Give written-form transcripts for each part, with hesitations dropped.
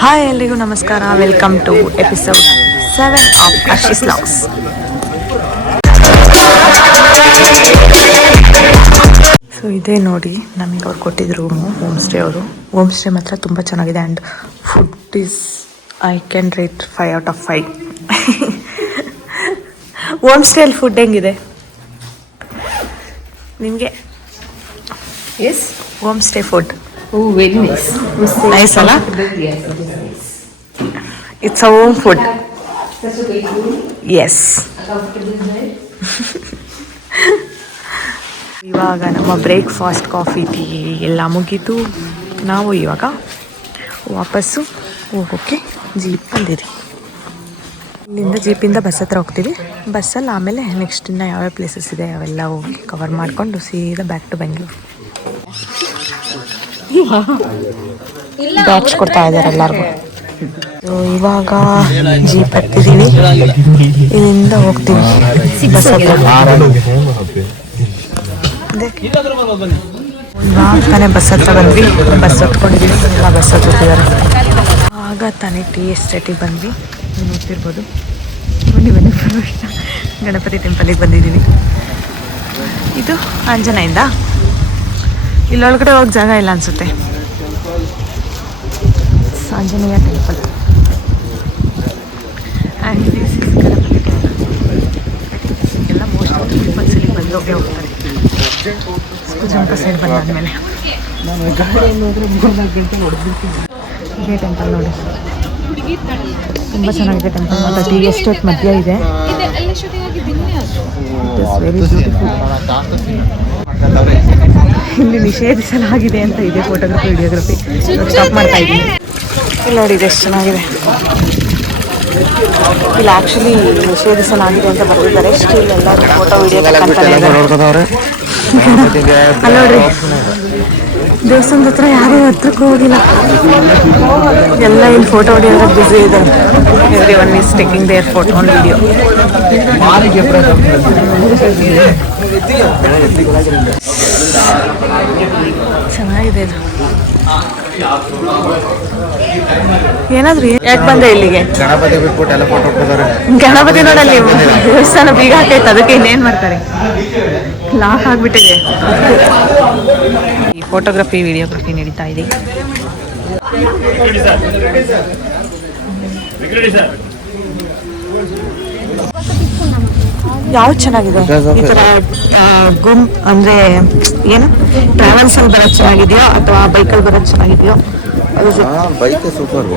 Hi ಎಲ್ರಿಗೂ ನಮಸ್ಕಾರ, welcome to episode 7 of Arshi's vlogs. So ಇದೇ ನೋಡಿ ನಮಗೆ ಅವ್ರು ಕೊಟ್ಟಿದ್ದು room, home stay. Home stay ಮಾತ್ರ ತುಂಬ ಚೆನ್ನಾಗಿದೆ and food is I can rate 5 out of 5. Home ಸ್ಟೇಯಲ್ಲಿ ಫುಡ್ ಹೆಂಗಿದೆ ನಿಮಗೆ? Yes. Home stay food Very nice. Nice ಅಲ್ಲ? Yes. It's a home food. Such a great room. Yes. A comfortable bed. ಇವಾಗ ನಮ್ಮ breakfast, coffee, tea ಎಲ್ಲ ಮುಗೀತು. ನಾವು ಇವಾಗ ವಾಪಸ್ಸು ಹೋಗೋಕ್ಕೆ ಜೀಪ್ ಬಂದಿರಿ. ಇಲ್ಲಿಂದ ಜೀಪಿಂದ ಬಸ್ ಹತ್ರ ಹೋಗ್ತೀವಿ. ಬಸ್ಸಲ್ಲಿ ಆಮೇಲೆ ನೆಕ್ಸ್ಟ್ ಇನ್ನು ಯಾವ್ಯಾವ ಪ್ಲೇಸಸ್ ಇದೆ ಅವೆಲ್ಲ ಹೋಗಿ ಕವರ್ ಮಾಡಿಕೊಂಡು ಸೀದಾ ಬ್ಯಾಕ್ ಟು ಬೆಂಗಳೂರು. ಬ್ಯಾಚ್ ಕೊಡ್ತಾ ಇದ್ದಾರೆ ಎಲ್ಲರಿಗೂ. ಇವಾಗ ಜೀಪ್ ಹತ್ತಿದ್ದೀವಿ, ಇಲ್ಲಿಂದ ಹೋಗ್ತೀವಿ ಬಸ್ ಹತ್ರ. ಇವಾಗ ತಾನೇ ಬಸ್ ಹತ್ರ ಬಂದ್ವಿ, ಬಸ್ ಹತ್ಕೊಂಡಿದ್ದೀವಿ. ಎಲ್ಲ ಬಸ್ ಹತ್ತಿದ್ದಾರೆ. ಆಗ ತಾನೇ ಟೀ ಎಸ್ಟೇಟಿಗೆ ಬಂದ್ವಿ. ನೀವು ನೋಡ್ತಿರ್ಬೋದು. ಬನ್ನಿ ಗಣಪತಿ ಟೆಂಪಲಿಗೆ ಬಂದಿದ್ದೀವಿ. ಇದು ಆಂಜನೇಯಿಂದ. ಇಲ್ಲೊಳಗಡೆ ಹೋಗಿ ಜಾಗ ಇಲ್ಲ ಅನಿಸುತ್ತೆ. Anjaneya temple and this is Ganapati temple. ಎಲ್ಲ ಮೋಸ್ಟ್ ಟೆಂಪಲ್ಸಲ್ಲಿ ಬಂದು ಹೋಗ್ತಾರೆ. ಕುಜಂಪ ಸೈಡ್ ಬಂದಾದ್ಮೇಲೆ ಇದೇ ಟೆಂಪಲ್ ನೋಡಿ, ತುಂಬ ಚೆನ್ನಾಗಿದೆ ಟೆಂಪಲ್. ಮತ್ತು ಟೀ ಎಸ್ಟೇಟ್ ಮಧ್ಯ ಇದೆ. Very beautiful. ಇಲ್ಲಿ ನಿಷೇಧಿಸಲಾಗಿದೆ ಅಂತ ಇದೆ ಫೋಟೋಗ್ರಫಿ, ವಿಡಿಯೋಗ್ರಫಿ. ಸ್ಟಾಪ್ ಮಾಡ್ತಾ ಇದ್ದೀನಿ. ಇಲ್ಲಿ ನೋಡಿ, ಇದು ಎಷ್ಟು ಚೆನ್ನಾಗಿದೆ. ಇಲ್ಲಿ ಆ್ಯಕ್ಚುಲಿ ನಿಷೇಧಿಸಲಾಗಿದೆ ಅಂತ ಬರೆದಿದ್ದಾರೆ. ಸ್ಟಿಲ್ ಎಲ್ಲರೂ ಫೋಟೋ ವಿಡಿಯೋ ತಗೊಂತಾರೆ. ಅಲ್ಲಿ ನೋಡ್ರಿ, ದೇವಸ್ಥಾನದ ಹತ್ರ ಯಾರೂ ಹತ್ರಕ್ಕೂ ಹೋಗಿಲ್ಲ. ಎಲ್ಲ ಇಲ್ಲಿ ಫೋಟೋ ಹೊಡಿಯೋದ್ರೆ ಬ್ಯುಸಿ ಇದ್ದಾರೆ. Everyone is taking their photo on video. ಚೆನ್ನಾಗಿದೆ ಇದು. ಏನಾದ್ರೂ ಯಾಕೆ ಬಂದೆ ಇಲ್ಲಿಗೆ? ಗಣಪತಿ ಬಿಟ್ಬಿಟ್ಟು ಎಲ್ಲ ಫೋಟೋ ಹಾಕ್ತಿದ್ದಾರೆ. ಗಣಪತಿ ನೋಡಲ್ಲಿ ದೇವಸ್ಥಾನ ಬೀಗ ಹಾಕೈತೆ, ಅದಕ್ಕೆ ಇನ್ನೇನು ಮಾಡ್ತಾರೆ, ಲಾಕ್ ಆಗಿಬಿಟ್ಟಿದೆ. ಈ ಫೋಟೋಗ್ರಫಿ, ವಿಡಿಯೋಗ್ರಫಿ ನಡೀತಾ ಇದೆ. ಯಾವ್ದು ಚೆನ್ನಾಗಿದೆ ಈ ಥರ ಅಂದರೆ ಏನು ಟ್ರಾವೆಲ್ಸಲ್ಲಿ ಬರೋದು ಚೆನ್ನಾಗಿದೆಯೋ ಅಥವಾ ಬೈಕಲ್ಲಿ ಬರೋದು ಚೆನ್ನಾಗಿದೆಯೋ? Bike super.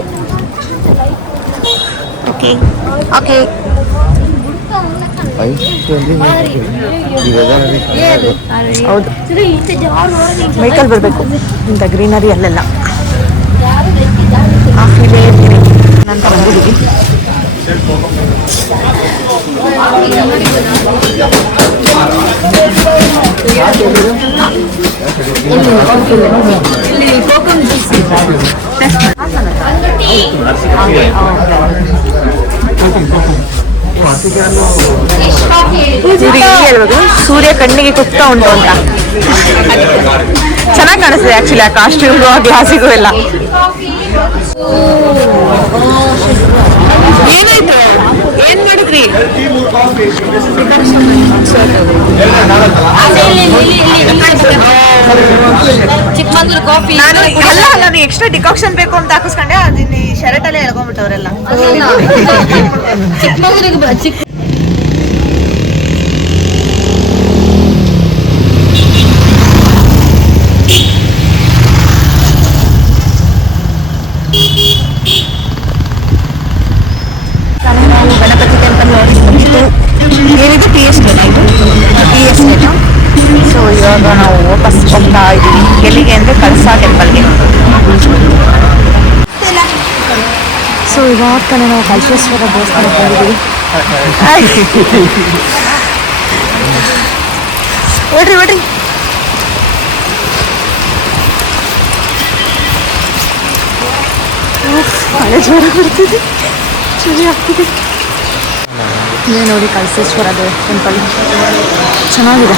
Okay okay. ಹೌದು, ಬೈಕಲ್ಲಿ ಬರಬೇಕು. ಇಂಥ ಗ್ರೀನರಿ ಅಲ್ಲೆಲ್ಲ ಆಫಿಲೇ ಅಂತ ಬಂದಿದ್ದೀವಿ. ಹೇಳ್ಬೋದು ಸೂರ್ಯ ಕಣ್ಣಿಗೆ ಕುಗ್ತಾ ಉಂಟು ಅಂತ. ಚೆನ್ನಾಗಿ ಕಾಣಿಸ್ತಿದೆ ಆ್ಯಕ್ಚುಲಿ ಆ ಕಾಸ್ಟ್ಯೂಮ್ಗೂ ಆ ಗ್ಲಾಸಿಗೂ ಎಲ್ಲ. ಏನಾಯ್ತು, ಏನ್ ಮಾಡಿದ್ರಿ? ಚಿಕ್ಕಮಂಗ್ಳೂರು ಕಾಫಿ. ನಾನು ಎಕ್ಸ್ಟ್ರಾ ಡಿಕಾಕ್ಷನ್ ಬೇಕು ಅಂತ ಹಾಕಿಸ್ಕೊಂಡೆ. ಅದನ್ನ ಈ ಶರ್ಟ್ ಅಲ್ಲೇ ಎಳ್ಕೊಂಡ್ಬಿಟ್ಟವ್ರೆಲ್ಲ. ಚಿಕ್ಕಮಂಗ್ಳೂರಿಗೆ ಗಣಪತಿ ಟೆಂಪಲ್ ನೋಡಿದ್ದು ಏನಿದೆ, ಟೀ ಎಸ್ಟೇಟ್. ಇದು ಟೀ ಎಸ್ಟೇಟು. ಸೊ ಇವಾಗ ನಾವು ವಾಪಸ್ ಹೋಗ್ತಾ ಇದ್ದೀವಿ. ಎಲ್ಲಿಗೆ ಅಂದರೆ ಕಳಸಾ ಟೆಂಪಲ್ಗೆ. ಸೊ ಇವಾಗ ತಾನೇ ನಾವು ಕಳಸೇಶ್ವರ ದೇವಸ್ಥಾನಕ್ಕೆ ಹೋಗಿದ್ದೀವಿ. ಓಡ್ರಿ ಓಡ್ರಿ. ಮಳೆ ಜೋರ ಬರ್ತಿದೆ, ಚಳಿ ಆಗ್ತಿದೆ. ಇದೇ ನೋಡಿ ಕಳಸೇಶ್ವರ ಟೆಂಪಲ್ ಚೆನ್ನಾಗಿದೆ.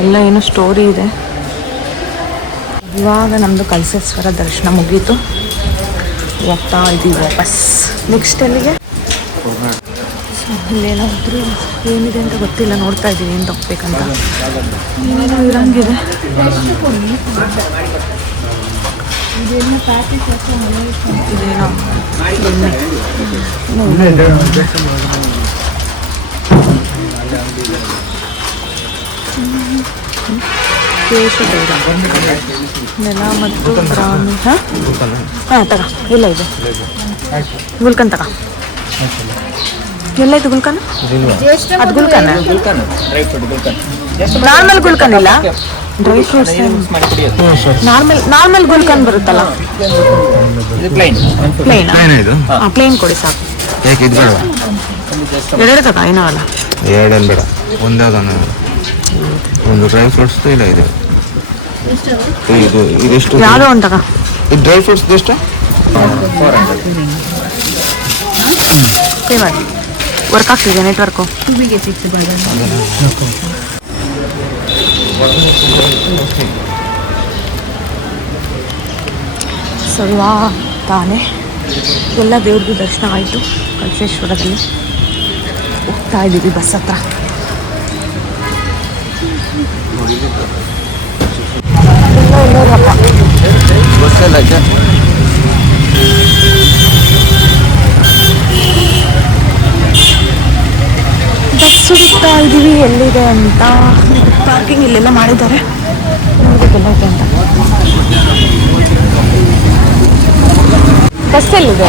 ಎಲ್ಲ ಏನೋ ಸ್ಟೋರಿ ಇದೆ. ಇವಾಗ ನಮ್ಮದು ಕಳಸೇಶ್ವರ ದರ್ಶನ ಮುಗೀತು. ಹೋಗ್ತಾ ಇದ್ದೀವಿ ವಾಪಸ್. ನೆಕ್ಸ್ಟ್ ಎಲ್ಲಿಗೆ? ಇಲ್ಲೇನಾದರೂ ಏನಿದೆ ಅಂತ ಗೊತ್ತಿಲ್ಲ, ನೋಡ್ತಾ ಇದ್ದೀವಿ ಏನು ತಗೋಬೇಕಂತ. ಏನೇನೋ ಇರಂಗಿದೆ. ನೆಲ ಮತ್ತು ಗ್ರಾಮಿ. ಹಾಂ ತಗ, ಇಲ್ಲ ಇದೆ ಗುಲ್ಕನ್ ತಗ. ಎಲ್ಲ ಇದು ಗುಲ್ಕನ್? ಅದು ಗುಲ್ಕನ್, ನಾರ್ಮಲ್ ಗುಲ್ಕನ್ ಇಲ್ಲ, ಡ್ರೈ ಫ್ರೂಟ್ಸ್. ನಾರ್ಮಲ್ ಗುಲ್ಕನ್ ಬರುತ್ತಲ್ಲ, ಪ್ಲೇನ್ ಕೊಡಿ ಸಾಕು. ಎರಡು ತಗ, ಏನೋ ಅಲ್ಲ. ಎರಡೇನು ಬೇಡ, ಒಂದೇ ಒಂದು ಡ್ರೈ ಫ್ರೂಟ್ಸ್ ಇಲ್ಲ ಇದೆ. ಇದು ಇದೆಷ್ಟು? ಯಾವುದೋ ಒಂದು ತಗ. ಇದು ಡ್ರೈ ಫ್ರೂಟ್ಸ್ ಎಷ್ಟು? 400. ಪೇ ಮಾಡಿ. ವರ್ಕ್ ಆಗ್ತಿದೆ ನೆಟ್ವರ್ಕು. ಸೊ ಇವಾಗ ತಾನೇ ಎಲ್ಲ ದೇವ್ರದ್ದು ದರ್ಶನ ಆಯಿತು. ಕಳಸೇಶ್ವರದಲ್ಲಿ ಹೋಗ್ತಾ ಇದ್ದೀವಿ ಬಸ್ ಹತ್ರ. ಬಸ್ಸೆಲ್ಲ ಬಸ್ ಹುಡುಕ್ತಾ ಇದ್ದೀವಿ ಎಲ್ಲಿದೆ ಅಂತ. ಪಾರ್ಕಿಂಗ್ ಇಲ್ಲೆಲ್ಲ ಮಾಡಿದ್ದಾರೆ, ನೋಡಬೇಕೆಲ್ಲ ಇದೆ ಅಂತ. ಬಸ್ ಎಲ್ಲಿದೆ?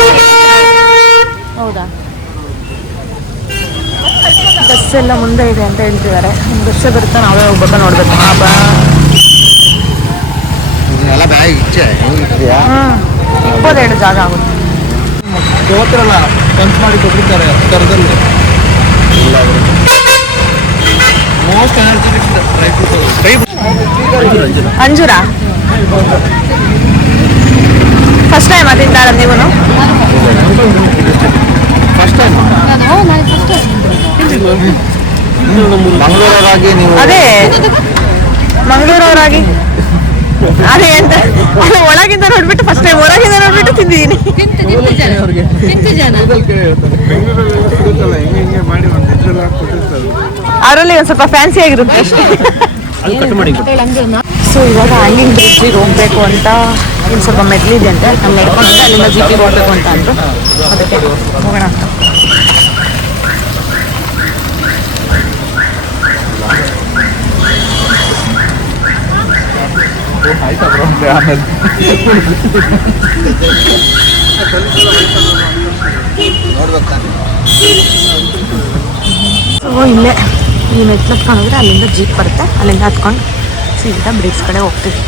ಹೌದಾ, ಬಸ್ ಎಲ್ಲ ಮುಂದೆ ಇದೆ ಅಂತ ಹೇಳ್ತಿದ್ದಾರೆ. ಒಂದು ಬಸ್ ಬರುತ್ತೆ, ನಾವೇ ಹೋಗ್ಬೇಕು, ನೋಡ್ಬೇಕು. ಎಲ್ಲ ಬ್ಯಾಗ್ ಇಚ್ಛೆ ಹೆಂಗಿದೆಯಾ? 22 ಜಾಗ ಆಗುತ್ತೆ. ಹೋಗ್ತಿರಲ್ಲ ಪಂಚ್ ಮಾಡಿ ಕೊಟ್ಟಿರ್ತಾರೆ ಥರದಲ್ಲಿ. ಇಲ್ಲ ಮೋಸ್ಟ್ ಎನರ್ಜೆಟಿಕ್ ಅಂಜೂರ ಫಸ್ಟ್ ಟೈಮ್ ತಿಂತಾರ ನೀವು? ಫಸ್ಟ್ ಟೈಮ್ ಮಂಗಳೂರವರಾಗಿ ನೀವು? ಅದೇ ಮಂಗಳೂರವರಾಗಿ ಅದೇ ಅಂತ ಒಳಗಿಂದ ನೋಡ್ಬಿಟ್ಟು ಫಸ್ಟ್ ಟೈಮ್ ಹೊರಗಿಂದ ನೋಡ್ಬಿಟ್ಟು ತಿಂದಿದ್ದೀನಿ. ಅವರಲ್ಲಿ ಒಂದು ಸ್ವಲ್ಪ ಫ್ಯಾನ್ಸಿ ಆಗಿರುತ್ತೆ ಅಷ್ಟೇ. ಸೊ ಇವಾಗ ಹ್ಯಾಂಗಿಂಗ್ ಬ್ರಿಡ್ಜಿಗೆ ಹೋಗ್ಬೇಕು ಅಂತ, ಇನ್ನು ಸ್ವಲ್ಪ ಮೆಟ್ಲಿದೆ ಅಂತೆ, ಅಲ್ಲಿ ನಡ್ಕೊಂಡು ಅಲ್ಲಿಂದ ಜಿಪಿಗೆ ಹೋಗ್ಬೇಕು ಅಂತ ಅಂದರು. ಅದಕ್ಕೆ ಹೋಗೋಣ ಅಂತ. ಸೊ ಇಲ್ಲೇ ಈ ಮೆಟ್ಲು ಹತ್ಕೊಂಡ್ರೆ ಅಲ್ಲಿಂದ ಜೀಪ್ ಬರುತ್ತೆ, ಅಲ್ಲಿಂದ ಹತ್ಕೊಂಡು ಸೀದಾ ಬ್ರಿಡ್ಜ್ ಕಡೆ ಹೋಗ್ತೀವಿ.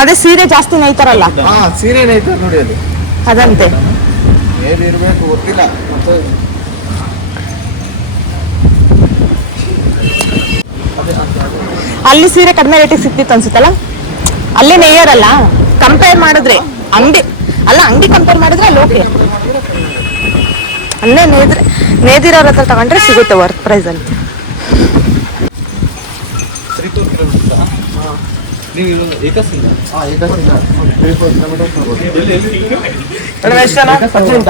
ಅದೇ ಸೀರೆ ಜಾಸ್ತಿ ನೇಯ್ತಾರಲ್ಲ, ಸೀರೆ ನೇಯ್ತಾರೆ ನೋಡಿ ಅದು, ಅದಂತೆ ಏನಿರ್ಬೇಕು ಗೊತ್ತಿಲ್ಲ. ಅಲ್ಲಿ ಸೀರೆ ಕಡಿಮೆ ರೇಟಿಗೆ ಸಿಕ್ತಿತ್ತು ಅನ್ಸುತ್ತಲ್ಲ, ಅಲ್ಲೇ ನೇಯ್ಯರಲ್ಲ. ಕಂಪೇರ್ ಮಾಡಿದ್ರೆ ಅಂಗಡಿ ಕಂಪೇರ್ ಮಾಡಿದ್ರೆ ಅಲ್ಲಿ ಓಕೆ. ಅಲ್ಲೇ ನೇದಿರೋರ ಹತ್ರ ತಗೊಂಡ್ರೆ ಸಿಗುತ್ತೆ ವರ್ತ್ ಪ್ರೈಸ್ ಅಂತ.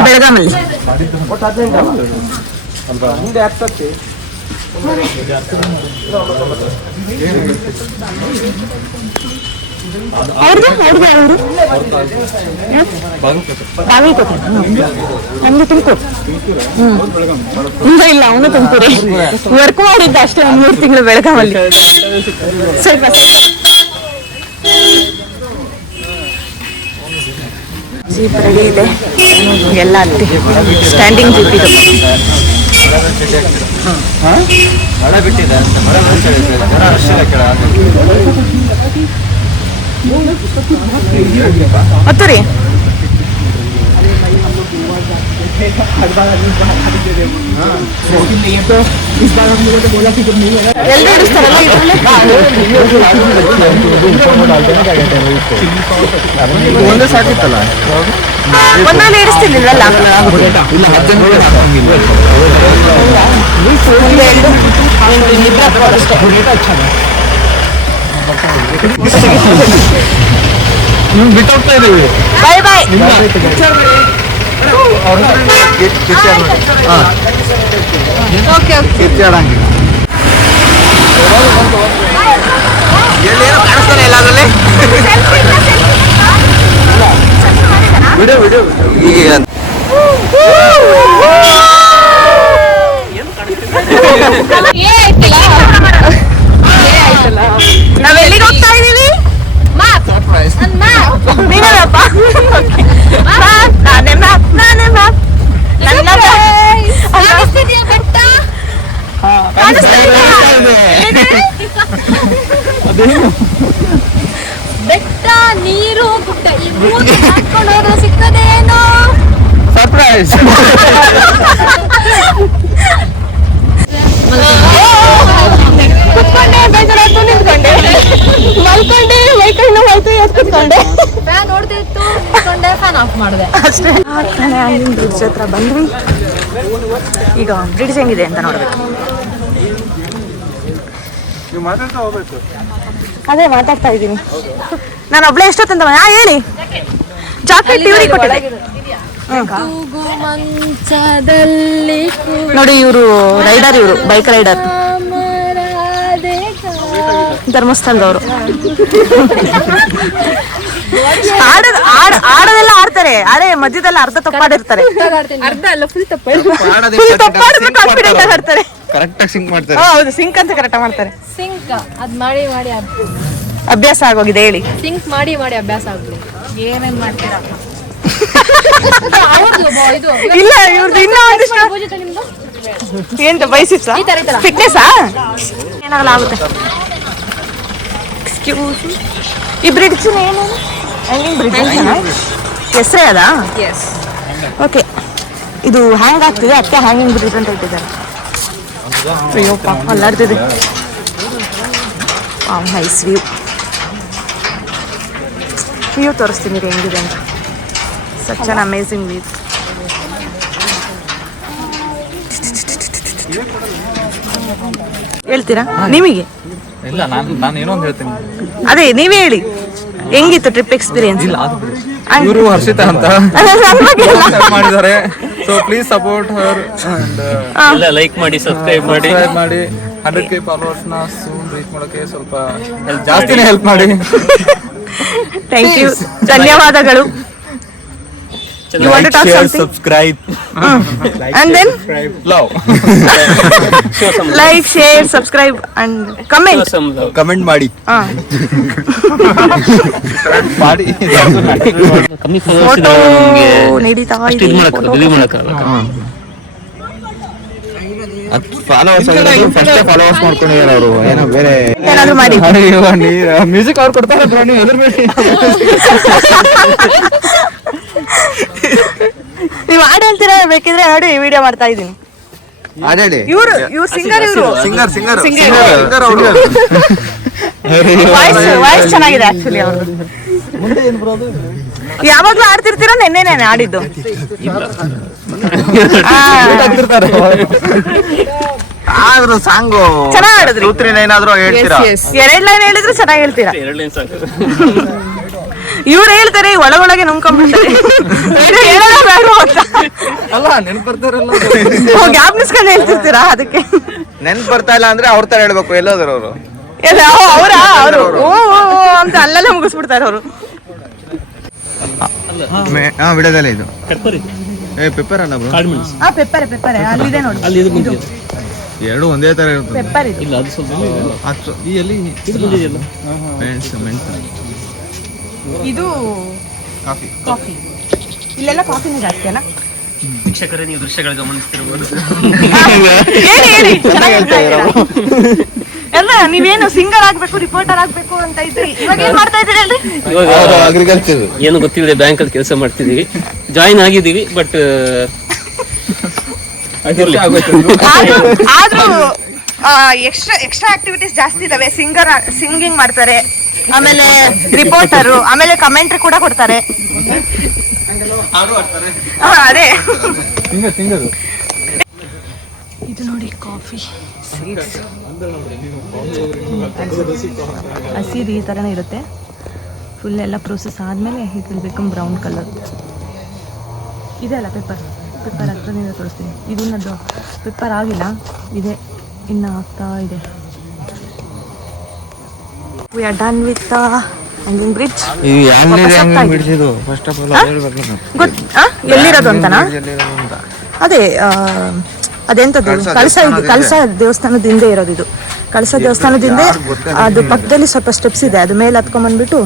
ಬೆಳಗಾಮಲ್ಲಿ ಅವರು ಬಾಗಲಕೋಟೆ, ನಮ್ದು ತುಮಕೂರು. ಇಲ್ಲ ಅವನು ತುಮಕೂರೇ, ವರ್ಕ್ ಮಾಡಿದ್ದ ಅಷ್ಟೇ 3 ತಿಂಗಳು ಬೆಳಗಾಮಲ್ಲಿ. ಸ್ವಲ್ಪ ಜೀಪ್ ರೆಡಿ ಇದೆ ಎಲ್ಲ ಹತ್ತಿ, ಸ್ಟ್ಯಾಂಡಿಂಗ್ ಜೀಪ್ ಇದೆ. ಹತ್ತು ರೀ ಎಲ್ಲರೂ ಇಡಿಸ್ತಾರಲ್ಲ ಒಂದೇ ಸಾಕಿತ್ತಲ್ಲ ಒಂದೊಂದು ಇಡಿಸ್ತಿರ್ಲಿಲ್ವಲ್ಲ ಬಿಟ್ಟೋಗ್ತಾ ಇದೀವಿ. ಬಾಯ್ ಬಾಯ್. ಓಕೆ ಎಲ್ಲೇನೋ ಕಾಣಿಸ್ತಾನೆ ಇಲ್ಲ ಅದರಲ್ಲಿ. ವಿಡಿಯೋ ವಿಡಿಯೋ ನಾವೆಲ್ಲಿಗೆ ಹೋಗ್ತಾ ಇದೀವಿ? ನೀನಲ್ಲಪ್ಪ. ನಾನೇ ಮ್ಯಾಪ್ ನನ್ನ ಬೆಟ್ಟ ನೀರು ಗುಡ್ಡ ಈ ಮೂರು ಹಾಕೊಂಡು ಹೋದ್ರೆ ಸಿಗ್ತದೇನೋ ಸರ್ಪ್ರೈಸ್. ಕುತ್ಕೊಂಡೆ ಬೇಜಾರಾಯ್ತು ನಿಂತ್ಕೊಂಡೆ ಮಲ್ಕೊಂಡೆ ಮೈಕೈನ ಹೋಯ್ತು ಎತ್ಕೊಂಡೆ ಫ್ಯಾನ್ ನೋಡ್ತಿತ್ತು ನಿಂತ್ಕೊಂಡೆ ಫ್ಯಾನ್ ಆಫ್ ಮಾಡಿದೆ ಅಷ್ಟೇ. ತಾನೇ ಆಗಿನ ಬ್ರಿಡ್ಜ್ ಹತ್ರ ಬಂದ್ವಿ. ಈಗ ಬ್ರಿಡ್ಜ್ ಹೆಂಗಿದೆ ಅಂತ ನೋಡ್ಬೇಕು. ಅದೇ ಮಾತಾಡ್ತಾ ಇದ್ದೀನಿ ನಾನು ಒಬ್ಳೆ. ಎಷ್ಟೊತ್ತಂತ ಹೇಳಿ ಜಾಕೆಟ್ ಇವ್ರಿಗೆ ಕೊಟ್ಟಿದೆ. ಮಂಚದಲ್ಲಿ ನೋಡಿ ಇವರು ರೈಡರ್, ಇವರು ಬೈಕ್ ರೈಡರ್ ಧರ್ಮಸ್ಥಳದವರು. ಆಡೋದೆಲ್ಲ ಆಡ್ತಾರೆ, ಅರೆ ಮಧ್ಯದಲ್ಲಿ ಅರ್ಧ ತಪ್ಪಾಡಿರ್ತಾರೆ. ಅರ್ಧ ಅಲ್ಲ ಫುಲ್ ತಪ್ಪ ಕಾನ್ಫಿಡೆಂಟ್ ಆಗಿ ಆಡ್ತಾರೆ. ಕರೆಕ್ಟ್ ಆಗಿ ಸಿಂಕ್ ಮಾಡ್ತಾರೆ. ಹೌದು, ಸಿಂಕ್ ಅಂತ ಕರೆಕ್ಟ್ ಮಾಡ್ತಾರೆ. ಸಿಂಕ್ ಅದ್ ಮಾಡಿ ಮಾಡಿ ಅಭ್ಯಾಸ ಆಗೋಗಿದೆ ಹೇಳಿ. ಸಿಂಕ್ ಮಾಡಿ ಮಾಡಿ ಅಭ್ಯಾಸ ಆಗ್ಲಿ. ಏನೇನ್ ಮಾಡ್ತೀರಾ? ಇದು ಇಲ್ಲ ಇವ್ರದ್ದು ಇನ್ನೂ ಒಂದಿಷ್ಟು ಪೂಜಿತ ನಿಮ್ದು ಎಂತ ಬೈಸಿಪ್ಸ ಈ ತರ ಫಿಟ್ನೆಸ್ಸಾ ಏನಾಗಲ್ಲ ಆಗುತ್ತೆ. ಎಕ್ಸ್ಕ್ಯೂಸ್, ಈ ಬ್ರಿಡ್ಜ್ ಏನು ಹ್ಯಾಂಗಿಂಗ್ ಬ್ರಿಡ್ಜ್ ಹೆಸರೇ ಅದಾ? ಎಸ್. ಓಕೆ, ಇದು ಹ್ಯಾಂಗ್ ಆಗ್ತಿದೆ ಅದಕ್ಕೆ ಹ್ಯಾಂಗಿಂಗ್ ಬ್ರಿಡ್ಜ್ ಅಂತ ಇಟ್ಟಿದ್ದಾರೆ. ಅಯ್ಯೋ ಪಾಪ ಅಲ್ಲಾಡ್ತಿದೆ. ನೈಸ್ ವ್ಯೂ ತೋರಿಸ್ತೀನಿ ರೀ ಹೆಂಗಿದೆ ಅಂತ. Such an amazing view. ಹೇಳ್ತೀರಾ ನಿಮಗೆ? ಇಲ್ಲ ನಾನು ಏನೋ ಒಂದು ಹೇಳ್ತೀನಿ. ಅದೇ ನೀವೇ ಹೇಳಿ, ಹೆಂಗಿತ್ತು ಟ್ರಿಪ್ ಎಕ್ಸ್ಪೀರಿಯನ್ಸ್? ಇಲ್ಲ ಇವರು ಹರ್ಷಿತಾ ಅಂತ ಮಾಡಿದ್ದಾರೆ. So please support her and like ಮಾಡಿ ಸಬ್ಸ್ಕ್ರೈಬ್ ಮಾಡಿ 100K ಫಾಲೋವರ್ಸ್ ನ ಸೂನ್ ರೀಚ್ ಮಾಡೋಕೆ ಸ್ವಲ್ಪ ಜಾಸ್ತಿನೇ ಹೆಲ್ಪ್ ಮಾಡಿ. ಥ್ಯಾಂಕ್ ಯು, ಧನ್ಯವಾದಗಳು. You want to talk something? Subscribe. And then love like, share, subscribe and comment. Some love. Comment ಮಾಡಿ ಮಾಡಿ. ಕಮ್ಮಿ ಫೋಟೋ ನಡೀತಾ ಇದೆ. ಫಾಲೋವರ್ಸ್ ಫಾಲೋವರ್ಸ್ ಮಾಡ್ಕೊಂಡಿದ್ದಾರೆ ಅವರು. ಏನೋ ಬೇರೆ ಏನಾದ್ರು ಮಾಡಿ. ಮ್ಯೂಸಿಕ್ ಅವ್ರು ಕೊಡ್ತಾರೆ ಬ್ರೋ, ನೀವು ಹೆದರ್ಬೇಡಿ. ನೀವು ಹಾಡು ಹೇಳ್ತೀರಾ? ಬೇಕಿದ್ರೆ ನೋಡಿ ವಿಡಿಯೋ ಮಾಡ್ತಾ ಇದ್ದೀನಿ. ಇವರು ಸಿಂಗರ್, ಇವರು ಸಿಂಗರ್ ವಾಯ್ಸ್ ಚೆನ್ನಾಗಿದೆ ಆಕ್ಚುಲಿ ಅವ್ರದ್ದು. ಯಾವಾಗ್ಲೂ ಆಡ್ತಿರ್ತೀರಾ? ನೆನ್ನೆ ಆಡಿದ್ದು ಆದ್ರೂ ಸಾಂಗು ಚೆನ್ನಾಗಿ ಆಡಿದ್ರಿ. 2-3 ಆದ್ರೂ ಹೇಳ್ತೀರಾ? 2 ಲೈನ್ ಹೇಳಿದ್ರೆ ಚೆನ್ನಾಗಿ ಹೇಳ್ತೀರಾ. 2 ಲೈನ್ ಸಾಕು. ಇವ್ರು ಹೇಳ್ತಾರೆ ಒಳಗೊಳಗೆ ನುಂಗ್ಕೊಂಡ್ಬಿಡ್ತಾರೆ. ಅಲ್ಲ ನೆನ್ಪು ಬರ್ತಾರಲ್ಲ, ಗ್ಯಾಪ್ ನಿಸ್ಕೊಂಡು ಹೇಳ್ತಿರ್ತೀರಾ? ಅದಕ್ಕೆ ನೆನ್ಪು ಬರ್ತಾ ಇಲ್ಲ ಅಂದ್ರೆ ಅವ್ರ ತರ ಹೇಳ್ಬೇಕು. ಎಲ್ಲೋದ್ರು ಅವರು? ಅವರ ಅವರು ಓ ಅಂತ ಅಲ್ಲೆಲ್ಲ ಮುಗಿಸ್ಬಿಡ್ತಾರೆ ಅವರು. ಬಿಡೋದಲ್ಲ ಇದು ಪೆಪ್ಪರ್ ಇದೆ. ಪೆಪ್ಪರ್ ಅಲ್ಲ ಬ್ರೋ, ಕಾಳು ಮೆಣಸು. ಪೆಪ್ಪರ್ ಅಲ್ಲಿದೆ ನೋಡಿ. ಅಲ್ಲಿ ಇದು ಬಂದಿದೆ. ಎರಡು ಒಂದೇ ತರ ಇರ್ತದೆ. ಪೆಪ್ಪರ್ ಇದು. ಇಲ್ಲ ಅದು ಸ್ವಲ್ಪ ಈ ಎಲ್ಲಿ ಇದು ಬಂದಿದೆಯಲ್ಲ. ಮೆಣಸು ಇದು ಕಾಫಿ. ಇಲ್ಲೆಲ್ಲ ಕಾಫಿನೇ ಜಾಸ್ತಿ ಅಲ್ಲ? ವೀಕ್ಷಕರೇ, ನೀವು ದೃಶ್ಯಗಳು ಗಮನಿಸ್ತಿರ್ಬೋದು. ಹೇಳಿ ಚೆನ್ನಾಗಿ ಹೇಳ್ತಾ ಇದ್ದೀರಾ. ಎಲ್ಲ ನೀವೇನು ಸಿಂಗರ್ ಆಗ್ಬೇಕು, ರಿಪೋರ್ಟರ್ ಆಗ್ಬೇಕು ಅಂತ ಇದ್ರಿ, ಇವಾಗ ಏನ್ ಮಾಡ್ತಾ ಇದ್ದೀರಿ ಹೇಳ್ರಿ? ಇವಾಗ ಅಗ್ರಿಕಲ್ಚರ್ ಏನು ಗೊತ್ತಿಲ್ಲದೆ ಬ್ಯಾಂಕ್ ಅಲ್ಲಿ ಕೆಲಸ ಮಾಡ್ತಿದೀವಿ. ಜಾಯಿನ್ ಆಗಿದ್ದೀವಿ ಬಟ್ ಆದ್ರೂ ಎಕ್ಸ್ಟ್ರಾ ಆಕ್ಟಿವಿಟೀಸ್ ಜಾಸ್ತಿ ಇದಾವೆ. ಸಿಂಗಿಂಗ್ ಮಾಡ್ತಾರೆ, ಆಮೇಲೆ ರಿಪೋರ್ಟರು, ಆಮೇಲೆ ಕಮೆಂಟ್ರಿ ಕೂಡ ಕೊಡ್ತಾರೆ. ಅದೇ ಇದು ನೋಡಿ ಕಾಫಿ ಸೀಡ್ಸ್, ಹಸಿದು ಈ ಥರನೇ ಇರುತ್ತೆ. ಫುಲ್ ಎಲ್ಲ ಪ್ರೋಸೆಸ್ ಆದಮೇಲೆ it will become brown colour. ಇದೆ ಅಲ್ಲ ಪೆಪ್ಪರ್ ಹತ್ರದಿಂದ ತೋರಿಸ್ತೀನಿ. ಇದನ್ನದು ಪೆಪ್ಪರ್ ಆಗಿಲ್ಲ, ಇದೆ ಇನ್ನು ಆಗ್ತಾ ಇದೆ. We are done with hanging bridge. ಎಲ್ಲಿರೋದು ಅಂತನಾ? ಅದೇ ಅದೆಂಥದ್ದು ಕಳಸ ದೇವಸ್ಥಾನದ ಹಿಂದೆ ಇರೋದು. ಇದು ಕಳಸ ದೇವಸ್ಥಾನದ ಹಿಂದೆ, ಅದು ಪಕ್ಕದಲ್ಲಿ ಸ್ವಲ್ಪ ಸ್ಟೆಪ್ಸ್ ಇದೆ, ಅದು ಮೇಲೆ ಹತ್ಕೊಂಡ್ಬಂದ್ಬಿಟ್ಟು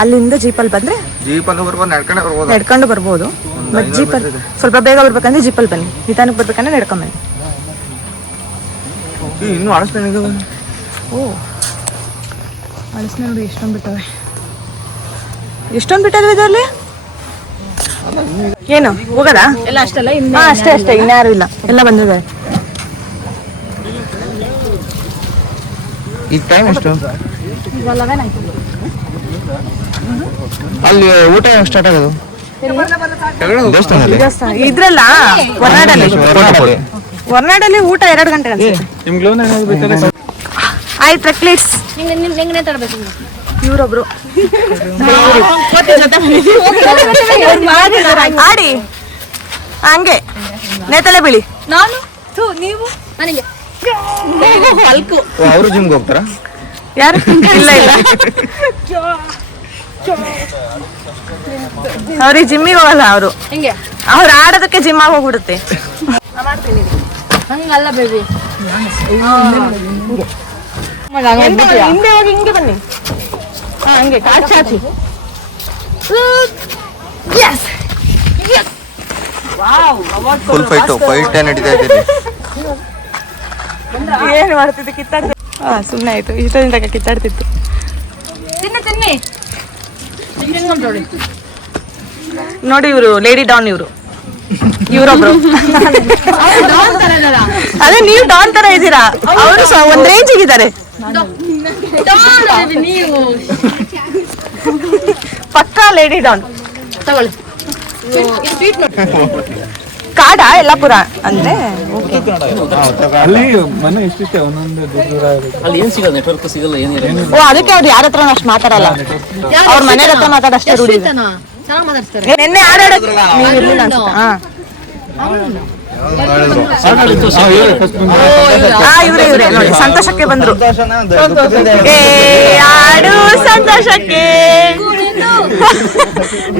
ಅಲ್ಲಿಂದ ಜೀಪಲ್ಲಿ ಬಂದರೆ ನಡ್ಕೊಂಡು ಬರ್ಬೋದು. ಬಟ್ ಜೀಪಲ್ಲಿ ಸ್ವಲ್ಪ ಬೇಗ ಬರ್ಬೇಕಂದ್ರೆ ಜೀಪಲ್ಲಿ ಬನ್ನಿ, ನಿಧಾನಕ್ಕೆ ಬರ್ಬೇಕಂದ್ರೆ ನಡ್ಕೊಂಬನ್ನಿ. ಓ ಅಳಸನೆ ನೋಡಿ ಎಷ್ಟೊಂದು ಬಿಟ್ಟವೆ, ಎಷ್ಟೊಂದು ಬಿಟ್ಟದ್ವಿ ಇದರಲ್ಲಿ. ಏನು ಹೋಗದ ಎಲ್ಲ ಅಷ್ಟಲ್ಲ? ಅಷ್ಟೇ ಇನ್ಯಾರು ಇಲ್ಲ, ಎಲ್ಲ ಬಂದಿದೆ. ಈಗ ಟೈಮ್ ಎಷ್ಟು? ಅಲ್ಲಿ ಊಟ ಸ್ಟಾರ್ಟ್ ಆಗೋದು ಇದ್ರಲ್ಲ ಹೊರನಾಡಲ್ಲಿ ಊಟ 2 ಗಂಟೆ ಅನ್ಸುತ್ತೆ. ಆಯ್ತು ರಕ್ಲೀಟ್ಸ್. ಇವ್ರೊಬ್ರು ಆಡಿ ಹಂಗೆ ನೇತಲೆ ಬಿಳಿ. ನಾನು ನೀವು ನನಗೆ ಅವರು ಜಿಮ್ಗೆ ಹೋಗ್ತಾರ? ಯಾರು? ಇಲ್ಲ ಅವ್ರಿಗೆ ಜಿಮ್ಮಿಗೆ ಹೋಗಲ್ಲ. ಅವ್ರು ಆಡೋದಕ್ಕೆ ಜಿಮ್ ಆಗಿ ಹೋಗ್ಬಿಡುತ್ತೆ. ಹಂಗಲ್ಲ ಬೇಬಿ, ಹಿಂದೆ ಹೋಗಿ ಹಿಂಗೆ ಬನ್ನಿ. ಹಂಗೆ ಕಾಚಿ ಚಾಚಿ. ಫುಲ್ ಫೈಟ್ ನಡೀತಾ ಇದೆ. ಏನು ಮಾಡ್ತಿದ್ದು? ಕಿತ್ತಾಡ್ತಿ. ಸುಮ್ಮನೆ ಆಯ್ತು, ಇಷ್ಟದಿಂದ ಕಿತ್ತಾಡ್ತಿತ್ತು. ತಿನ್ನಿ ನೋಡಿ ಇವರು ಲೇಡಿ ಡಾನ್, ಇವ್ರೊಬ್ರು. ಅದೇ ನೀವು ಡಾನ್ ತರ ಇದ್ದೀರಾ, ಅವರು ಒಂದ್ ರೇಂಜಿಗೆ ಇದ್ದಾರೆ. ನೀವು ಪಕ್ಕಾ ಲೇಡಿ ಡಾನ್. ತಗೊಳ್ಳಿ. ಕಾಡ ಯಲ್ಲಾಪುರ ಅಂದ್ರೆ ಅಲ್ಲಿ ಮನೆ ಇಷ್ಟಿಷ್ಟೇ, ಒಂದೊಂದು ಅಲ್ಲಿ ಏನ್ ಸಿಗಲ್ಲ, ನೆಟ್ವರ್ಕ್ ಸಿಗಲ್ಲ, ಏನಿಲ್ಲ. ಓ ಅದಕ್ಕೆ ಅವ್ರು ಯಾರ ಹತ್ರ ಅಷ್ಟು ಮಾತಾಡಲ್ಲ, ಅವ್ರ ಮನೆ ಹತ್ರ ಮಾತಾಡಷ್ಟೇ ರೂಢಿ. ಚೆನ್ನಾಗಿ ಮಾತಾಡ್ತಾರೆ. ನಿನ್ನೆ ಆಡೋದಕ್ಕೆ ನೀವು ಇರ್ಲಿಲ್ಲ ಅನ್ಸುತ್ತೆ. ಇವ್ರೆ ನೋಡಿ ಸಂತೋಷಕ್ಕೆ ಬಂದ್ರು. ಆಡು ಸಂತೋಷಕ್ಕೆ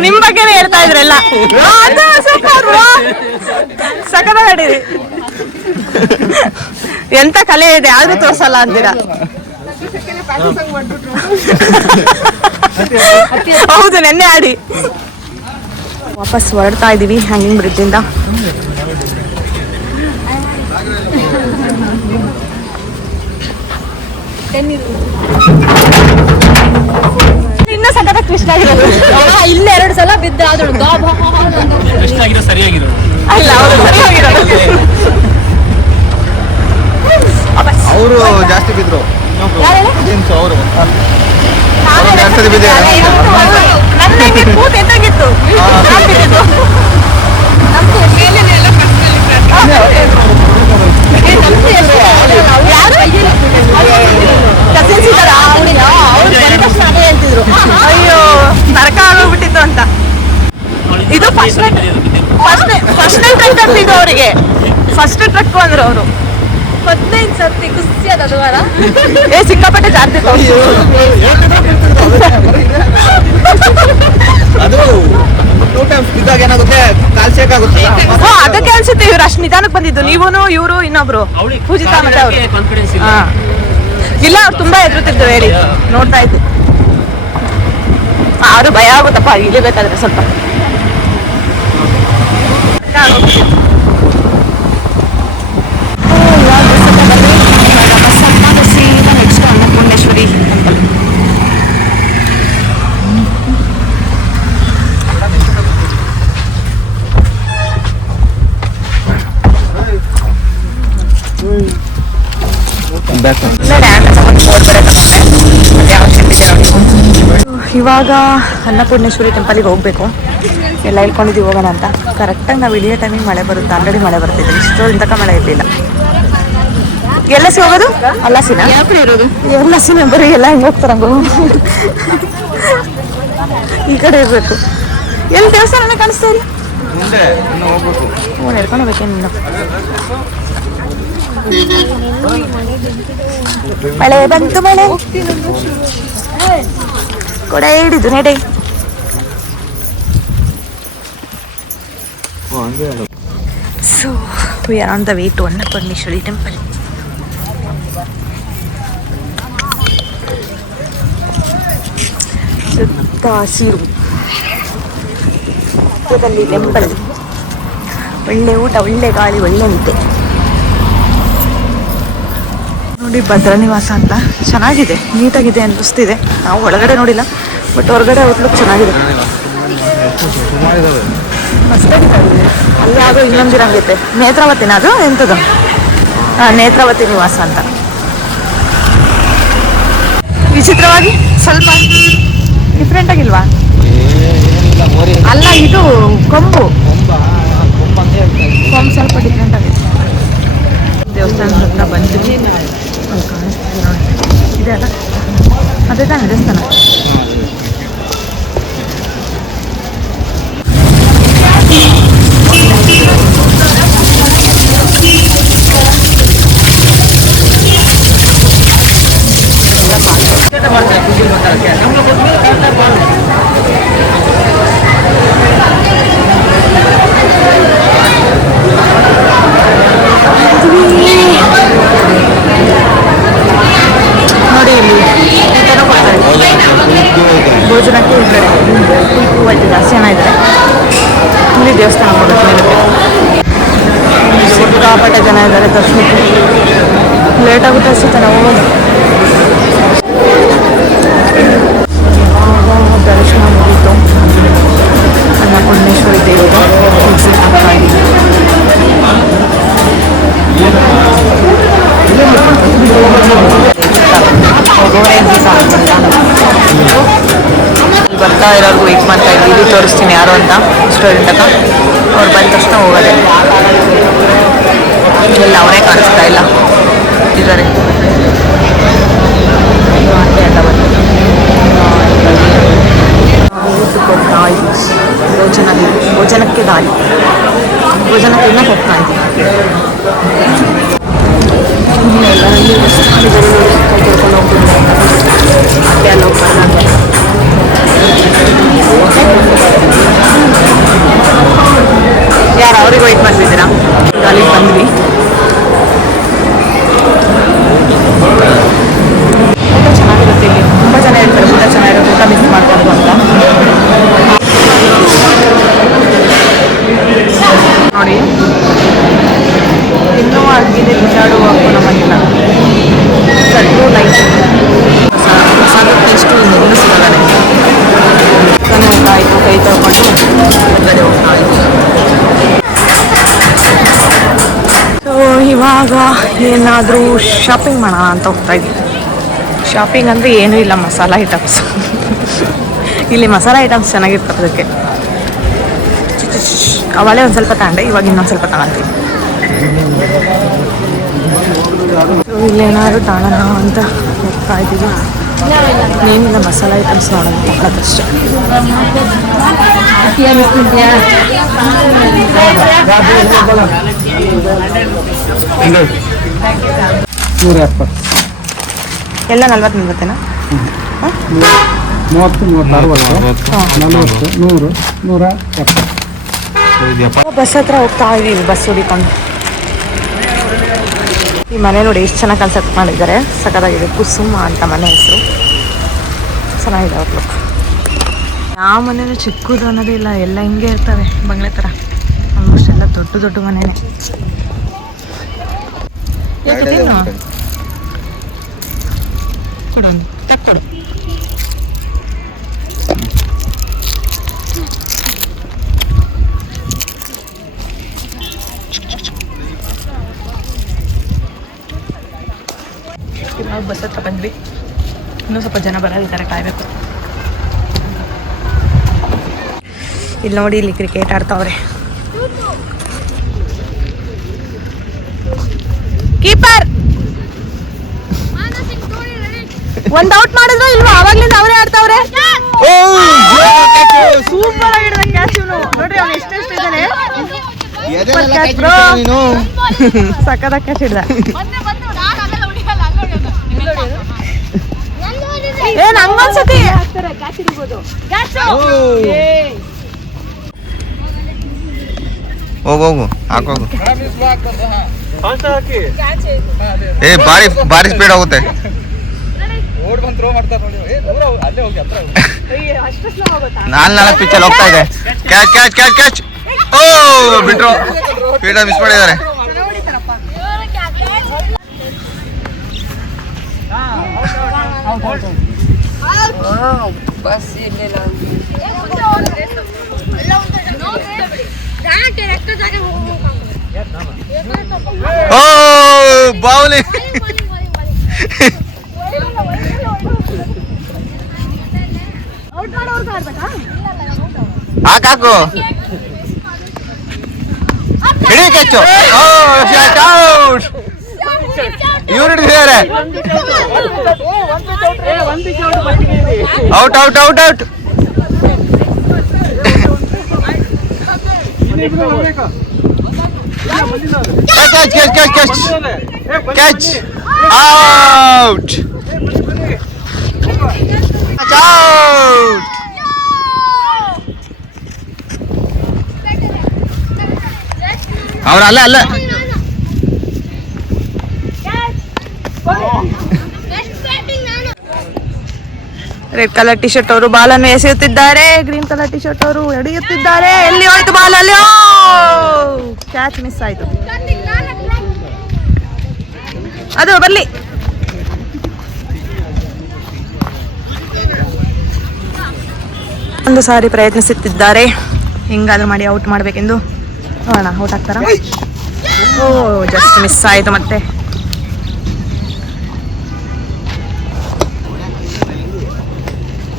ನಿಮ್ ಬಗ್ಗೆನೇ ಹೇಳ್ತಾ ಇದ್ರಲ್ಲ. ಸಕದಾಡಿರಿ, ಎಂತ ಕಲೆ ಇದೆ ಆದ್ರೂ ತೋರ್ಸಲ್ಲ ಅಂತೀರಾ. ಹೌದು ನೆನ್ನೆ ಆಡಿ. ವಾಪಸ್ ಹೊರಡ್ತಾ ಇದೀವಿ ಹ್ಯಾಂಗಿಂಗ್ ಬ್ರಿಡ್ಜ್ ಇಂದ. ಇನ್ನ ಸಕತ್ತ ಕೃಷ್ಣ ಆಗಿರೋದು. ಇಲ್ಲ 2 ಸಲ ಬಿದ್ದ ಆದಳು. ಕೃಷ್ಣ ಆಗಿರೋ ಸರಿಯಾಗಿರೋ ಅಲ್ಲ ಅವರು ಜಾಸ್ತಿ ಬಿದ್ರು. ಅವರು ಕೂತ್ ಎದ್ದಾಗಿತ್ತು. ಕಸಿನ್ಸ್ ಇದ್ದಾರ, ಹೇಳ್ತಿದ್ರು ಅಯ್ಯೋ ನರಕ ಆಗೋಗ್ಬಿಟ್ಟಿತ್ತು ಅಂತ. ಇದು ಫಸ್ಟ್ ಟ್ರಕ್ ಅಂತಿದ್ದು ಅವರಿಗೆ. ಫಸ್ಟ್ ಟ್ರಕ್ ಅಂದ್ರು ಅವರು. 15 ಸರ್ತಿ ಖುಷಿ ಅದು ವಾರ ಸಿಕ್ಕಾಪಟ್ಟೆ ಜಾರ್ತಿತ್ತು. ಅದು 2 ಟೈಮ್ಸ್ ಬಿದ್ದಾಗ ಏನಾಗುತ್ತೆ, ಕಾಲ್ ಶೇಕ್ ಆಗುತ್ತೆ. ಅದಕ್ಕೆ ಅನ್ಸುತ್ತೆ ಇವ್ರು ಅಷ್ಟು ನಿಧಾನಕ್ಕೆ ಬಂದಿದ್ದು. ನೀವೂನು ಇವರು ಇನ್ನೊಬ್ರು ಪೂಜಿತಾ ಮತ್ತೆ ಅವರು. ಕಾನ್ಫಿಡೆನ್ಸ್ ಇಲ್ಲ. ಇಲ್ಲ ಅವ್ರು ತುಂಬಾ ಎದುರುತ್ತಿದ್ದು ಹೇಳಿ ನೋಡ್ತಾ ಇದ್ದು. ಆದ್ರೂ ಭಯ ಆಗುತ್ತಪ್ಪ ಇಳಿಬೇಕಾದ್ರೆ ಸ್ವಲ್ಪ. Next Annapoorneshwari temple. ಬ್ಯಾಕ್ ಇಲ್ಲ ಡ್ಯಾನ್ಸ್ ಯಾವ ಇವಾಗ ಅನ್ನಪೂರ್ಣೇಶ್ವರಿ ಟೆಂಪಲಿಗೆ ಹೋಗಬೇಕು. ಎಲ್ಲ ಹೇಳ್ಕೊಂಡಿದ್ದೀವಿ ಹೋಗೋಣ ಅಂತ. ಕರೆಕ್ಟಾಗಿ ನಾವು ಇಳಿಯೋ ಟೈಮಿಗೆ ಮಳೆ ಬರುತ್ತೆ. ಆಲ್ರೆಡಿ ಮಳೆ ಬರ್ತಿದೆ. ಇಷ್ಟೊಂದು ತನಕ ಮಳೆ ಇರಲಿಲ್ಲ. ಎಲ್ಲಸಿ ಹೋಗೋದು ಅಲ್ಲಸಿನ ಎಲ್ಲಸಿನ ಬರೀ ಎಲ್ಲ ಹೆಂಗೆ ಹೋಗ್ತಾರಂಗು ಈ ಕಡೆ ಇರಬೇಕು. ಎಲ್ಲಿ ದೇವಸ್ಥಾನ ಕಾಣಿಸ್ತಾ ಇಲ್ಲ. ಹೇಳ್ಕೊಂಡು ಹೋಗ್ಬೇಕೇನು. ಮಳೆ ಬಂತು ಮಳೆ ಕೂಡ ಹಿಡಿದು ನಡೆ. So we are on the way to Annapurneshwari temple. ಸುತ್ತ ಹಸಿರು, ಪಕ್ಕದಲ್ಲಿ ಟೆಂಪಲ್, ಒಳ್ಳೆ ಊಟ, ಒಳ್ಳೆ ಗಾಳಿ, ಒಳ್ಳೆ ನಿದ್ದೆ. ನೋಡಿ ಭದ್ರನಿವಾಸ ಅಂತ ಚೆನ್ನಾಗಿದೆ, ನೀಟಾಗಿದೆ ಅನ್ನಿಸ್ತಿದೆ. ನಾವು ಒಳಗಡೆ ನೋಡಿಲ್ಲ, ಬಟ್ ಹೊರಗಡೆ ಔಟ್ಲುಕ್ ಚೆನ್ನಾಗಿದೆ. ಮಸ್ತಾಗಿದೆ. ಅಲ್ಲಿ ಯಾವುದೋ ಇನ್ನೊಂದಿರಂಗೈತೆ, ನೇತ್ರಾವತಿನ ಅದು ಎಂಥದ್ದು? ಹಾಂ, ನೇತ್ರಾವತಿ ನಿವಾಸ ಅಂತ. ವಿಚಿತ್ರವಾಗಿ ಸ್ವಲ್ಪ ಡಿಫ್ರೆಂಟ್ ಆಗಿಲ್ವಾ? ಅಲ್ಲ, ಇದು ಕೊಂಬು ಸ್ವಲ್ಪ ಡಿಫ್ರೆಂಟ್ ಆಗಿದೆ. ದೇವಸ್ಥಾನದ ಹತ್ರ ಬಂದ್ವಿ. ಕಾಣಿಸ್ತಿದೆ ನೋಡಿ, ಇದೆ ಅಲ್ಲ, ಅದೇ ತಾನೇ ದೇವಸ್ಥಾನ. ನೋಡಿ ಇಲ್ಲಿ ಭೋಜನಕ್ಕೆ ಹೂವಲ್ಲಿ ಜಾಸ್ತಿ ಜನ ಇದ್ದಾರೆ. ಇಲ್ಲಿ ದೇವಸ್ಥಾನ ನೋಡೋಕ್ಕೆ ಸಿಕ್ಕಾಪಟ್ಟೆ ಜನ ಇದ್ದಾರೆ. ದರ್ಶನಕ್ಕೆ ಲೇಟ್ ಆಗುತ್ತೆ ಅನಿಸುತ್ತೆ. ನಾವು ದರ್ಶನ ಮುಗಿತು. ಅನ್ನಪೂರ್ಣೇಶ್ವರಿ ದೇವರು ಬರ್ತಾ ಇರೋರ್ಗು ವೆಯ್ಟ್ ಮಾಡ್ತಾ ಇದ್ವಿ. ಇಲ್ಲಿ ತೋರಿಸ್ತೀನಿ ಯಾರು ಅಂತ ಸ್ಟೂಡೆಂಟ್ ಅಂತ. ಅವ್ರು ಬಂದ ತಕ್ಷಣ ಹೋಗೋದೆ. ಇಲ್ಲ ಅವರೇ ಕಾಣಿಸ್ತಾ ಇಲ್ಲ ಇದ್ದಾರೆ. ಎಲ್ಲ ಬಂದು ಹೋಗ್ತಾ ಇದ್ವಿ. ಭೋಜನಕ್ಕೆ ದಾರಿ, ಭೋಜನಕ್ಕೆ ಇನ್ನೂ ಹೋಗ್ತಾ ಇದ್ವಿ. ಎಲ್ಲರಲ್ಲಿ ಕೈ ತೊಳ್ಕೊಂಡು ಹೋಗ್ತೀನಿ. ಅತ್ತೆ ಅಲ್ಲಿ ಹೋಗ್ಬಾರ್ದು. ಯಾರು ಅವ್ರಿಗೆ ವೆಯ್ಟ್ ಮಾಡ್ತಿದ್ದೀರಾ? ಅಲ್ಲಿಗೆ ಬಂದ್ವಿ. ಊಟ ಚೆನ್ನಾಗಿರುತ್ತೆ ಇಲ್ಲಿ. ತುಂಬ ಜನ ಹೇಳ್ತಾರೆ ಊಟ ಚೆನ್ನಾಗಿರುತ್ತೆ, ಊಟ ಮಿಸ್ ಮಾಡ್ಕೊಂಡು ಅಂತ. ನೋಡಿ, ಇನ್ನೂ ಆಗಿದೆ ಬಿಸಾಡು ಹಾಕೋಣ ಮನೆಲ್ಲ. ಸಟ್ಟು ಲೈಟ್ ಮಸಾಲೆ ಟೇಸ್ಟು ಇನ್ನೂ ಸಿಗಲ್ಲ ನನಗೆ. ಆಯಿತು, ಕೈ ತೊಳ್ಕೊಂಡು ಹೊರಗಡೆ ಹೋಗ್ತಾ ಇದ್ವಿ. ಸೊ ಇವಾಗ ಏನಾದರೂ ಶಾಪಿಂಗ್ ಮಾಡೋಣ ಅಂತ ಹೋಗ್ತಾ ಇದ್ವಿ. ಶಾಪಿಂಗ್ ಅಂದರೆ ಏನೂ ಇಲ್ಲ, ಮಸಾಲ ಐಟಮ್ಸ್. ಇಲ್ಲಿ ಮಸಾಲ ಐಟಮ್ಸ್ ಚೆನ್ನಾಗಿರ್ತದೆ. ಅದಕ್ಕೆ ಅವಳೇ ಒಂದು ಸ್ವಲ್ಪ ತಗೊಂಡೆ, ಇವಾಗ ಇನ್ನೊಂದು ಸ್ವಲ್ಪ ತಗೊಳ್ತೀನಿ. ಇಲ್ಲೇನಾದ್ರು ತಗೊಳ್ಳೋಣ ಅಂತ ಹೋಗ್ತಾ ಇದ್ದೀವಿ. ಏನಿಲ್ಲ, ಮಸಾಲ ಐಟಮ್ಸ್ ನೋಡೋಣ ತಗೊಳ್ಳೋದಷ್ಟೇ. ಎಲ್ಲ 40-40 ಬಸ್ ಹತ್ರ ಹೋಗ್ತಾ ಇದೀವಿ. ಬಸ್ ಹುಡಿಕೊಂಡು ಈ ಮನೆ ನೋಡಿ ಎಷ್ಟು ಚೆನ್ನಾಗಿ ಕನ್ಸೆಪ್ಟ್ ಮಾಡಿದ್ದಾರೆ. ಸಖತ್ತಾಗಿದೆ. ಕುಸುಮ ಅಂತ ಮನೆ ಹೆಸರು. ಚೆನ್ನಾಗಿದೆ ಔಟ್ಲುಕ್. ಯಾವ ಮನೇಲಿ ಚಿಕ್ಕದು ಅನ್ನೋದೇ ಇಲ್ಲ, ಎಲ್ಲ ಹಿಂಗೆ ಇರ್ತವೆ ಬಂಗ್ಲೆ ಥರ. ಆಲ್ಮೋಸ್ಟ್ ಎಲ್ಲ ದೊಡ್ಡ ದೊಡ್ಡ ಮನೆಯೇ. ಕೊಡೋಣ ತಕ್ಕೊಡು. ಬಸ್ ಹತ್ರ ಬಂದ್ವಿ. ಇನ್ನೂ ಸ್ವಲ್ಪ ಜನ ಬರೋದಿದ್ದಾರೆ, ಕಾಯಬೇಕು. ಇಲ್ಲಿ ನೋಡಿ, ಇಲ್ಲಿ ಕ್ರಿಕೆಟ್ ಆಡ್ತಾವ್ರೆ. ಕೀಪರ್ ಒಂದ್ ಔಟ್ ಮಾಡಿದ್ರು ಇಲ್ವಾ? ಅವಾಗ್ಲಿಂದ ಅವರೇ ಆಡ್ತಾವ್ರೆ. ಸೂಪರ್ ಆಗಿಡಿದ ಕ್ಯಾಚ್ ಇವನು. ನೋಡ್ರಿ ಅವ್ನು ಎಷ್ಟೆಷ್ಟು ಇದ್ದಾನೆ. ಸಕ್ಕದ ಕ್ಯಾಚ್ ಹಿಡ್ದ. ಏನ್ ಹಂಗೊಂದ್ಸತಿ ಹೋಗು ಹಾಕೋಗು. ಏ ಭಾರಿ ಸ್ಪೀಡ್ ಆಗುತ್ತೆ. ನಾಲ್ಕು ಪಿಚ್ಚಲ್ಲಿ ಹೋಗ್ತಾ ಇದೆ. Catch catch catch catch. ಓ ಬಿಟ್ರು, ಫೀಲ್ಡ್ ಮಿಸ್ ಮಾಡಿದ್ದಾರೆ. ಓ ಬೌಲಿ. ಹಾಕು ಹಿಡಿ ಕ್ಯಾಚು. ಇವ್ರು ಹಿಡಿದಿದ್ದಾರೆ. Out out out out. Catch catch catch catch catch out out. ಅವ್ರ ಅಲ್ಲ ರೆಡ್ ಕಲರ್ ಟಿ ಶರ್ಟ್ ಅವರು ಬಾಲನ್ನು ಎಸೆಯುತ್ತಿದ್ದಾರೆ. ಗ್ರೀನ್ ಕಲರ್ ಟಿ ಶರ್ಟ್ ಅವರು ಎಳೆಯುತ್ತಿದ್ದಾರೆ. ಎಲ್ಲಿ ಹೋಯ್ತು ಬಾಲ್? ಅಲ್ಲಿ ಕ್ಯಾಚ್ ಮಿಸ್ ಆಯ್ತು. ಅದು ಬರ್ಲಿ. ಒಂದು ಸಾರಿ ಪ್ರಯತ್ನಿಸುತ್ತಿದ್ದಾರೆ, ಹೆಂಗಾದ್ರೂ ಮಾಡಿ ಔಟ್ ಮಾಡಬೇಕೆಂದು. ನೋಡೋಣ ಔಟ್ ಆಗ್ತಾರ. ಓ ಜಸ್ಟ್ ಮಿಸ್ ಆಯ್ತು. ಮತ್ತೆ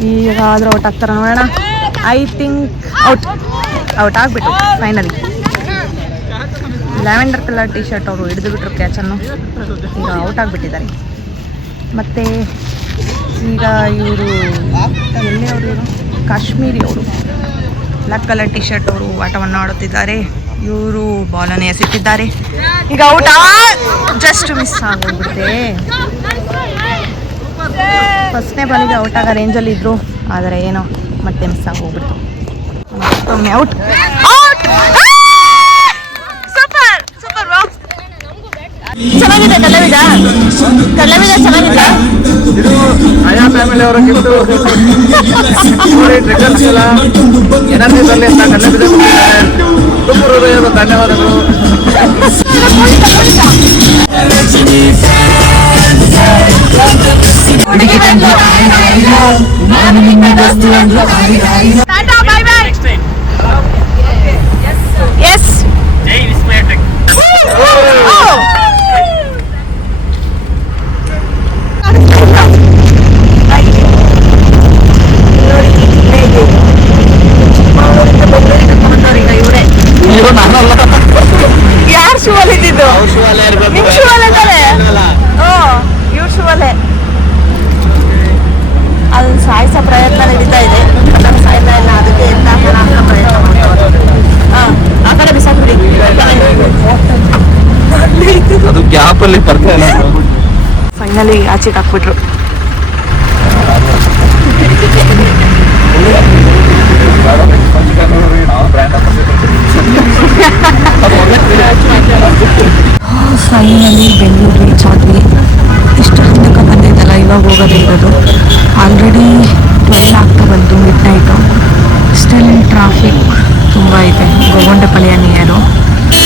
ಈಗಾದ್ರೂ ಔಟ್ ಆಗ್ತಾರ ನೋಡೋಣ. ಐ ಥಿಂಕ್ ಔಟ್ ಆಗ್ಬಿಟ್ಟು finally. Lavender colour T shirt ಅವರು ಹಿಡಿದು ಬಿಟ್ರು ಕ್ಯಾಚನ್ನು. ಈಗ ಔಟ್ ಆಗಿಬಿಟ್ಟಿದ್ದಾರೆ. ಮತ್ತು ಈಗ ಇವರು ಎಲ್ಲಿ ಅವರು? ಕಾಶ್ಮೀರಿ ಅವರು ಬ್ಲ್ಯಾಕ್ ಕಲರ್ ಟಿ ಶರ್ಟ್ ಅವರು ಆಟವನ್ನು ಆಡುತ್ತಿದ್ದಾರೆ. ಇವರು ಬಾಲನ್ನು ಎಸೆಯುತ್ತಿದ್ದಾರೆ. ಈಗ ಔಟ್ ಜಸ್ಟ್ ಮಿಸ್ ಆಗೋಗ್ಬಿಡುತ್ತೆ. ಫಸ್ಟ್ನೇ ಬಾಲಿಗೆ ಔಟ್ ಆಗೋ ರೇಂಜಲ್ಲಿ ಇದ್ರು, ಆದರೆ ಏನೋ ಮತ್ತೆ ಮಿಸ್ ಆಗೋಗ್ಬಿಡ್ತು. ಮತ್ತೊಮ್ಮೆ ಔಟ್. Super super. ಚೆನ್ನಾಗಿದೆ ಕಲಾವಿದ ಚೆನ್ನಾಗಿದೆ. ಇದು ಆಯಾ ಫ್ಯಾಮಿಲಿ ಅವರ ಗಿಫ್ಟ್. ಟ್ರಿಗರ್ಸ್ ಎಲ್ಲ ಎನರ್ಜಿ ಬರಲಿ ಅಂತ ಕಲಾವಿದ ಕೊಟ್ಟಿದ್ದಾರೆ. ತುಂಬ ಹೃದಯದ ಧನ್ಯವಾದಗಳು. ಎಸ್ ಜೈ ವಿಸ್ಮಯ ಟೆಕ್. ಯಾರು ಶೂ ಅಲ್ಲಿ ಇದ್ದಿದ್ದು? ನಿಮ್ ಶೂ ಅಲ್ಲೇ ತಾನೆ? ಇವ್ರ ಶೂ ಅಲ್ಲೇ. ಅದನ್ನ ಸಾಯಿಸೋ ಪ್ರಯತ್ನ ನಡೀತಾ ಇದೆ. ಅದನ್ನು ಸಾಯ್ತಾ ಇಲ್ಲ, ಅದಕ್ಕೆ ಎತ್ತ ಹಾಕೋ ಪ್ರಯತ್ನ ಮಾಡ್ತಾರೆ. ಆ ಕಡೆ ಬಿಸಾಕ್ಬಿಡಿ. ಅದು ಗ್ಯಾಪ್ ಅಲ್ಲಿ ಬರ್ತಾ ಇಲ್ಲ. ಫೈನಲಿ ಆಚೆಗೆ ಹಾಕ್ಬಿಟ್ರು. ಫೈನಲಿ ಬೆಂಗಳೂರು ರೀಚ್ ಆದ್ವಿ. ಇಷ್ಟು ಹಿಂದಕ್ಕೆ ಬಂದಿದ್ದಲ್ಲ, ಇವಾಗ ಹೋಗೋದೇ ಇರೋದು. ಆಲ್ರೆಡಿ 12 ಆಗ್ತಾ ಬಂತು, ಮಿಡ್ ನೈಟು. ಸ್ಟಿಲ್ ಟ್ರಾಫಿಕ್ ತುಂಬ ಇದೆ. ಗೋಗೊಂಡಪಳ್ಳಿಯ ನಿಯರು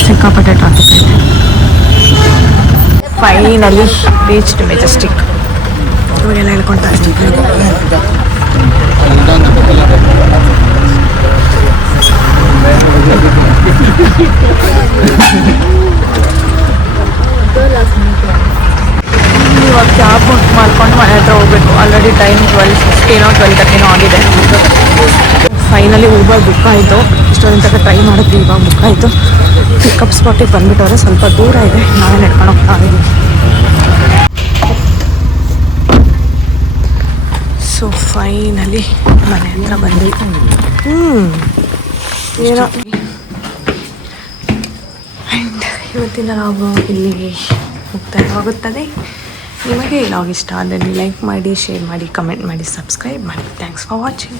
ಸಿಕ್ಕಾಪಟ್ಟೆ ಟ್ರಾಫಿಕ್ ಇದೆ. Finally reached Majestic. ಇವಾಗೆಲ್ಲ ಹೇಳ್ಕೊಳ್ತಾ ಇರ್ತೀವಿ. ಇವಾಗ ಕ್ಯಾಬ್ ಬುಕ್ ಮಾಡ್ಕೊಂಡು ಮನೆ ಹತ್ರ ಹೋಗ್ಬೇಕು. ಆಲ್ರೆಡಿ ಟೈಮ್ 12:15 12:30 ಆಗಿದೆ. ಫೈನಲಿ ಊಬರ್ ಬುಕ್ ಆಯಿತು. ಇಷ್ಟೊಂದು ತನಕ ಟ್ರೈ ಮಾಡಿದ್ವಿ, ಇವಾಗ ಬುಕ್ ಆಯಿತು. ಪಿಕಪ್ ಸ್ಪಾಟಿಗೆ ಬಂದುಬಿಟ್ಟವ್ರೆ. ಸ್ವಲ್ಪ ದೂರ ಇದೆ, ನಾವೇ ನಡ್ಕೊಂಡು ಹೋಗ್ತಾ ಇದ್ದೀವಿ. ಸೊ ಫೈನಲಿ ಮನೆ ಹತ್ರ ಬಂದ್ವಿ. ಏನೋ ಆ್ಯಂಡ್ ಇವತ್ತಿನ ಲಾಗು ಇಲ್ಲಿಗೆ ಮುಕ್ತಾಯವಾಗುತ್ತದೆ. ನಿಮಗೆ ಈ ಲಾಗ್ ಇಷ್ಟ ಆದರೆ ಲೈಕ್ ಮಾಡಿ, ಶೇರ್ ಮಾಡಿ, ಕಮೆಂಟ್ ಮಾಡಿ, ಸಬ್ಸ್ಕ್ರೈಬ್ ಮಾಡಿ. Thanks for watching.